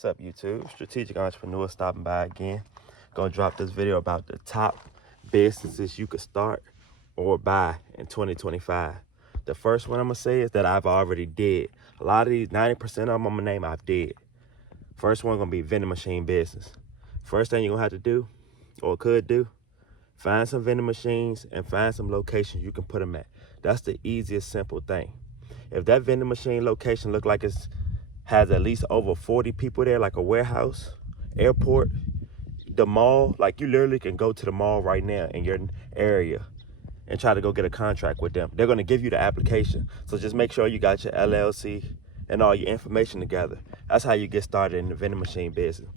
What's up, YouTube? Strategic Entrepreneur stopping by again. Gonna drop this video about the top businesses you could start or buy in 2025. The first one I'm gonna say is that I've already did. A lot of these, 90% of them I'm gonna name I've did. First one gonna be vending machine business. First thing you're gonna have to do, or could do, find some vending machines and find some locations you can put them at. That's the easiest, simple thing. If that vending machine location look like it's has at least over 40 people there, like a warehouse, airport, the mall, like you literally can go to the mall right now in your area and try to go get a contract with them. They're gonna give you the application. So just make sure you got your LLC and all your information together. That's how you get started in the vending machine business.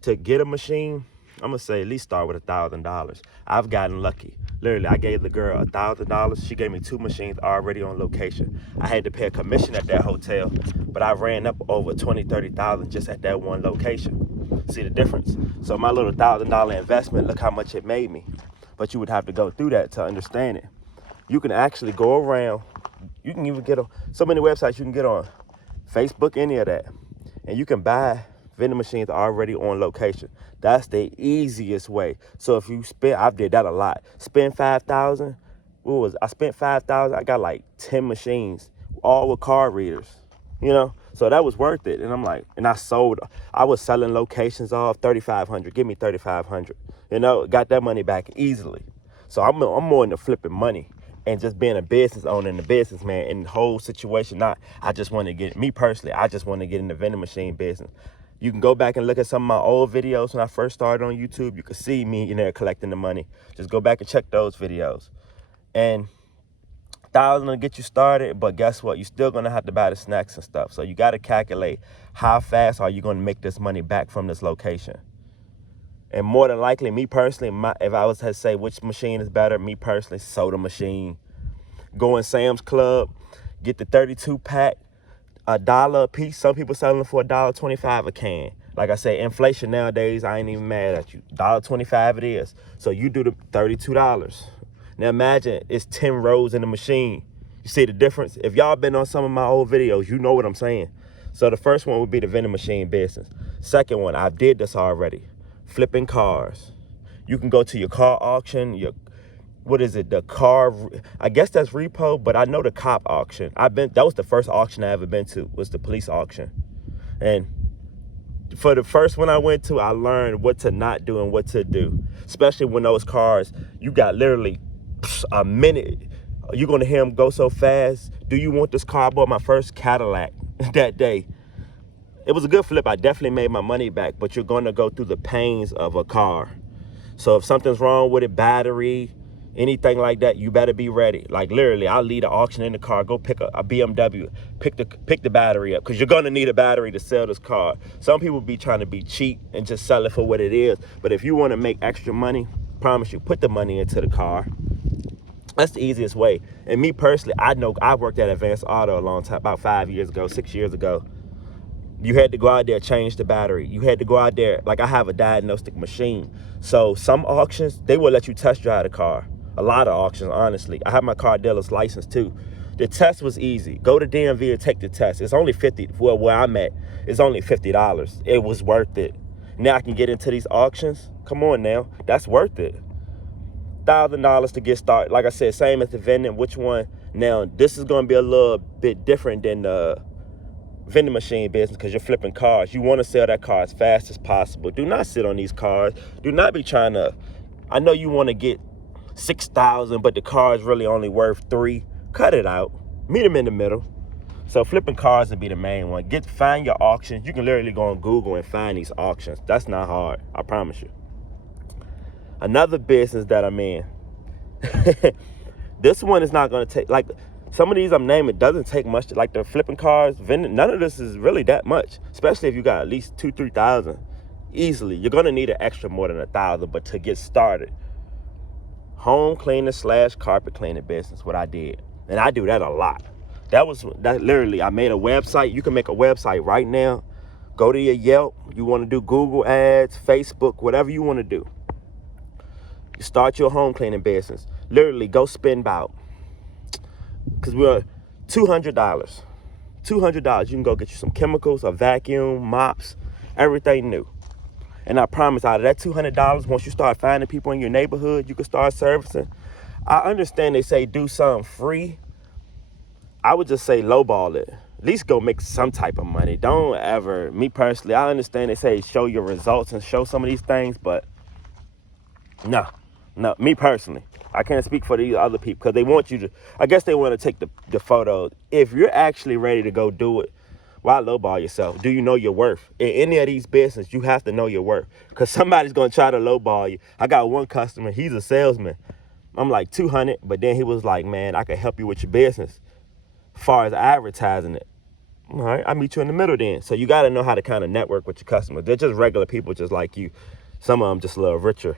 To get a machine, I'm gonna say at least start with $1,000. I've gotten lucky. Literally, I gave the girl $1,000. She gave me 2 machines already on location. I had to pay a commission at that hotel, but I ran up over 20, 30,000 just at that one location. See the difference? So my little $1,000 investment, look how much it made me. But you would have to go through that to understand it. You can actually go around. You can even get on so many websites you can get on, Facebook, any of that, and you can buy vending machines already on location. That's the easiest way. So if you spend, I did that a lot. Spend 5,000. I spent 5,000. I got like 10 machines, all with card readers. You know, so that was worth it. And I'm like, and I was selling locations off 3,500. Give me 3,500. You know, got that money back easily. So I'm more into flipping money and just being a business owner and a businessman in the whole situation. I just want to get, me personally, I just want to get in the vending machine business. You can go back and look at some of my old videos when I first started on YouTube. You can see me in there collecting the money. Just go back and check those videos. And 1,000 will get you started, but guess what? You're still gonna have to buy the snacks and stuff. So you gotta calculate how fast are you gonna make this money back from this location. And more than likely, me personally, if I was to say which machine is better, me personally, soda machine. Go in Sam's Club, get the 32 pack. $1 a piece. Some people selling for $1.25 a can. Like I say, inflation nowadays, I ain't even mad at you. $1.25 it is. So you do the $32. Now imagine it's 10 rows in the machine. You see the difference? If y'all been on some of my old videos, you know what I'm saying. So the first one would be the vending machine business. Second one, I did this already. Flipping cars. You can go to your car auction, the car, I guess that's repo, but I know the cop auction. That was the first auction I ever been to, was the police auction. And for the first one I went to, I learned what to not do and what to do. Especially when those cars, you got literally a minute. You're gonna hear them go so fast. Do you want this car? I bought my first Cadillac that day. It was a good flip. I definitely made my money back, but you're gonna go through the pains of a car. So if something's wrong with it, battery, anything like that, you better be ready. Like literally, I'll leave the auction in the car, go pick a BMW, pick the battery up, because you're gonna need a battery to sell this car. Some people be trying to be cheap and just sell it for what it is. But if you want to make extra money, promise you, put the money into the car. That's the easiest way. And me personally, I know I worked at Advanced Auto a long time, about 5 years ago, 6 years ago. You had to go out there, change the battery. You had to go out there, like I have a diagnostic machine. So some auctions, they will let you test drive the car. A lot of auctions, honestly. I have my car dealer's license too. The test was easy. Go to DMV and take the test. It's only $50, well, where I'm at, it's only $50. It was worth it. Now I can get into these auctions. Come on now, that's worth it. $1,000 to get started. Like I said, same as the vending. Which one? Now, this is gonna be a little bit different than the vending machine business because you're flipping cars. You want to sell that car as fast as possible. Do not sit on these cars. Do not be trying to, I know you want to get 6,000, but the car is really only worth 3. Cut it out. Meet them in the middle. So flipping cars would be the main one. Find your auctions. You can literally go on Google and find these auctions. That's not hard, I promise you. Another business that I'm in. This one is not going to take, like some of these I'm naming, doesn't take much. Like the flipping cars, vending, none of this is really that much, especially if you got at least 2,000-3,000 easily. You're going to need an extra more than 1,000, but to get started, home cleaning / carpet cleaning business, what I did. And I do that a lot. That literally, I made a website. You can make a website right now. Go to your Yelp. You want to do Google ads, Facebook, whatever you want to do. You start your home cleaning business. Literally, go spend about, because we're $200. $200, you can go get you some chemicals, a vacuum, mops, Everything new. And I promise, out of that $200, once you start finding people in your neighborhood, you can start servicing. I understand they say do something free. I would just say lowball it. At least go make some type of money. Don't ever, me personally, I understand they say show your results and show some of these things, but no, me personally. I can't speak for these other people because they want you to, I guess they want to take the photos. If you're actually ready to go do it, why lowball yourself? Do you know your worth? In any of these business, you have to know your worth because somebody's going to try to lowball you. I got one customer, he's a salesman. I'm like 200, but then he was like, man, I can help you with your business as far as advertising it. All right, I meet you in the middle then. So you got to know how to kind of network with your customers. They're just regular people just like you. Some of them just a little richer,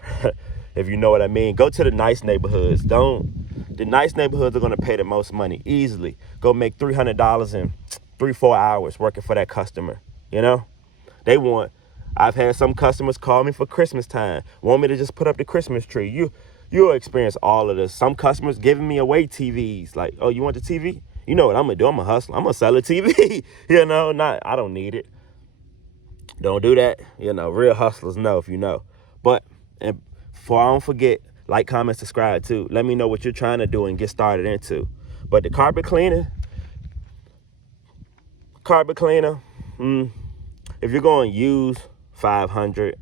if you know what I mean. Go to the nice neighborhoods. The nice neighborhoods are going to pay the most money easily. Go make $300 in 3-4 hours working for that customer. You know, I've had some customers call me for Christmas time, want me to just put up the Christmas tree. You'll experience all of this. Some customers giving me away TVs. Like, oh, you want the TV? You know what I'm gonna do? I'm gonna hustle. I'm gonna sell a TV. You know, I don't need it. Don't do that. You know, real hustlers know if you know. But, and before I don't forget, like, comment, subscribe too. Let me know what you're trying to do and get started into. But the carpet cleaner, if you're going to use 500,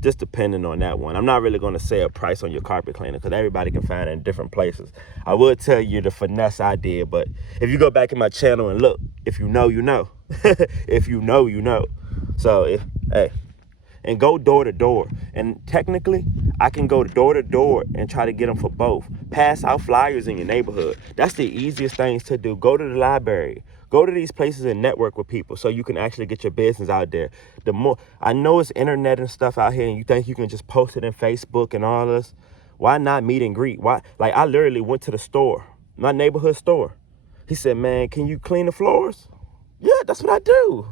just depending on that one. I'm not really going to say a price on your carpet cleaner because everybody can find it in different places. I would tell you the finesse I did, but if you go back in my channel and look, if you know, you know. If you know, you know. So, and go door to door. And technically, I can go door to door and try to get them for both. Pass out flyers in your neighborhood. That's the easiest things to do. Go to the library. Go to these places and network with people so you can actually get your business out there. The more, I know it's internet and stuff out here and you think you can just post it in Facebook and all this. Why not meet and greet? Why? Like, I literally went to the store, my neighborhood store. He said, man, can you clean the floors? Yeah, that's what I do.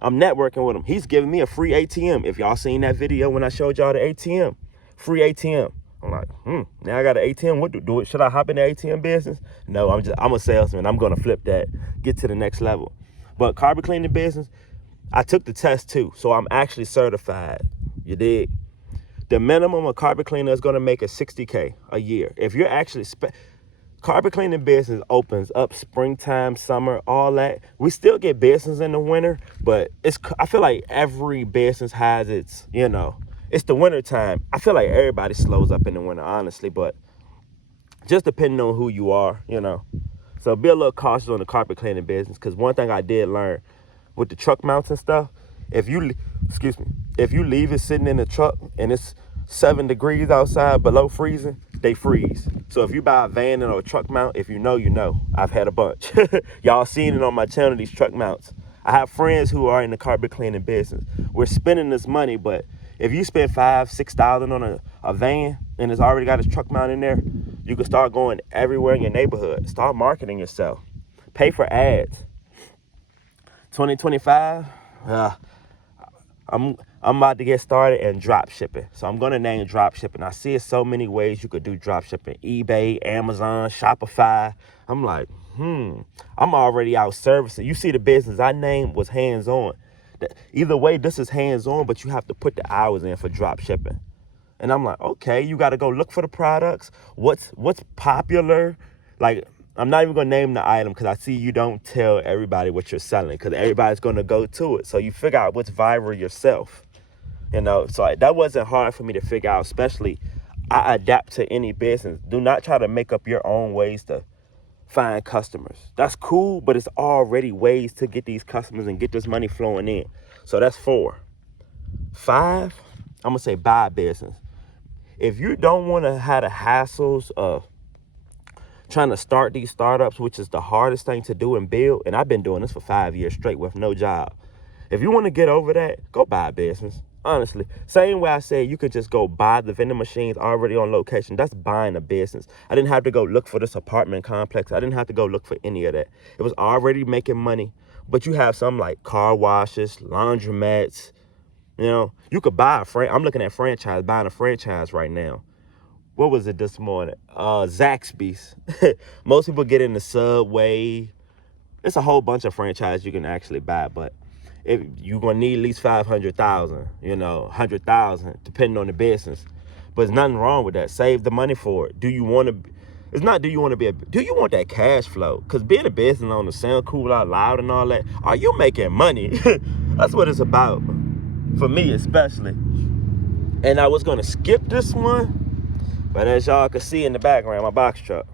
I'm networking with him. He's giving me a free ATM. If y'all seen that video when I showed y'all the ATM, free ATM. I'm like, now I got an ATM. What do it? Should I hop in the ATM business? No, I'm a salesman. I'm gonna flip that, get to the next level. But carpet cleaning business, I took the test too, so I'm actually certified. You dig? The minimum a carpet cleaner is gonna make is $60K a year. If you're actually carpet cleaning business opens up springtime, summer, all that. We still get business in the winter, but I feel like every business has its, you know, it's the winter time. I feel like everybody slows up in the winter, honestly, but just depending on who you are, you know. So be a little cautious on the carpet cleaning business, because one thing I did learn with the truck mounts and stuff, if you leave it sitting in the truck and it's 7 degrees outside below freezing, they freeze. So if you buy a van or a truck mount, if you know, you know. I've had a bunch. Y'all seen it on my channel, these truck mounts. I have friends who are in the carpet cleaning business. We're spending this money, but if you spend $5,000-6,000 on a van and it's already got its truck mount in there, you can start going everywhere in your neighborhood. Start marketing yourself. Pay for ads. 2025, I'm about to get started in drop shipping. So I'm going to name drop shipping. I see so many ways you could do drop shipping. eBay, Amazon, Shopify. I'm like, I'm already out servicing. You see the business I named was hands-on. Either way, this is hands-on, but you have to put the hours in for drop shipping. And I'm like, okay, you got to go look for the products. What's popular? Like, I'm not even going to name the item because I see you don't tell everybody what you're selling because everybody's going to go to it. So you figure out what's viral yourself. You know, so that wasn't hard for me to figure out, especially I adapt to any business. Do not try to make up your own ways to find customers. That's cool, but it's already ways to get these customers and get this money flowing in. So that's 4. 5, I'm going to say buy a business. If you don't want to have the hassles of trying to start these startups, which is the hardest thing to do and build, and I've been doing this for 5 years straight with no job. If you want to get over that, go buy a business. Honestly, same way I said you could just go buy the vending machines already on location. That's buying a business. I didn't have to go look for this apartment complex. I didn't have to go look for any of that. It was already making money. But you have some like car washes, laundromats. You know, you could buy I'm looking at buying a franchise right now. What was it this morning? Zaxby's. Most people get in the Subway. It's a whole bunch of franchise you can actually buy, but if you're gonna need at least 500,000, 100,000, depending on the business. But there's nothing wrong with that. Save the money for it. Do you want to? It's not. Do you want to be? Do you want that cash flow? Because being a business owner sound cool out loud and all that. Are you making money? That's what it's about, for me especially. And I was gonna skip this one, but as y'all can see in the background, my box truck.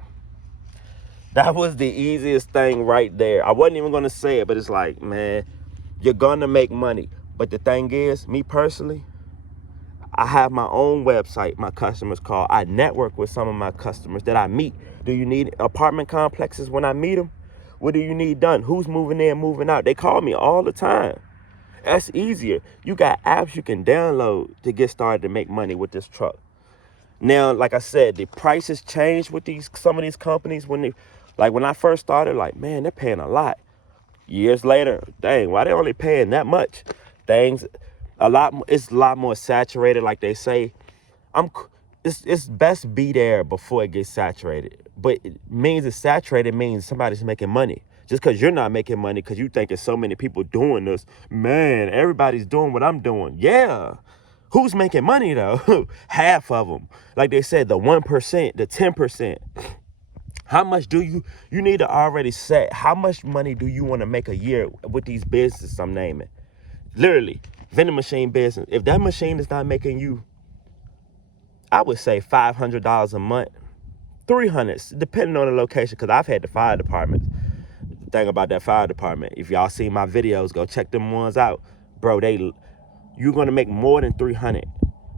That was the easiest thing right there. I wasn't even gonna say it, but it's like, man, you're gonna make money. But the thing is, me personally, I have my own website my customers call. I network with some of my customers that I meet. Do you need apartment complexes when I meet them? What do you need done? Who's moving in, moving out? They call me all the time. That's easier. You got apps you can download to get started to make money with this truck. Now, like I said, the prices change with some of these companies. When I first started, like, man, they're paying a lot. Years later, dang, why they only paying that much? It's a lot more saturated, like they say. It's best be there before it gets saturated. But it means it's saturated means somebody's making money. Just because you're not making money because you think there's so many people doing this, man, everybody's doing what I'm doing. Yeah. Who's making money though? Half of them. Like they said, the 1%, the 10%. How much do you need to already set? How much money do you want to make a year with these businesses I'm naming? Literally, vending machine business. If that machine is not making you, I would say $500 a month, $300, depending on the location, because I've had the fire department. The thing about that fire department, if y'all see my videos, go check them ones out. Bro, you're going to make more than $300.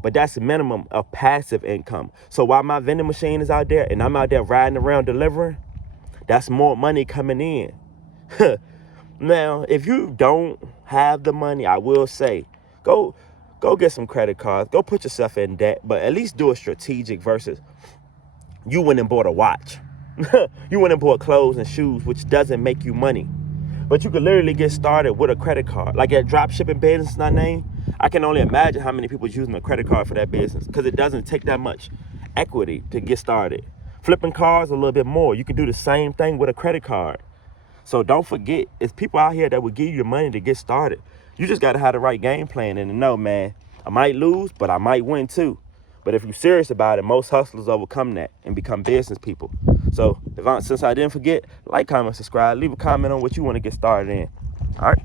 But that's the minimum of passive income. So while my vending machine is out there and I'm out there riding around delivering, that's more money coming in. Now, if you don't have the money, I will say, go get some credit cards. Go put yourself in debt, but at least do it strategic versus you went and bought a watch. You went and bought clothes and shoes, which doesn't make you money. But you could literally get started with a credit card. Like at dropshipping business, I name, I can only imagine how many people are using a credit card for that business because it doesn't take that much equity to get started. Flipping cars a little bit more. You can do the same thing with a credit card. So don't forget, it's people out here that will give you the money to get started. You just got to have the right game plan and to know, man, I might lose, but I might win too. But if you're serious about it, most hustlers overcome that and become business people. So since I didn't forget, like, comment, subscribe, leave a comment on what you want to get started in. All right.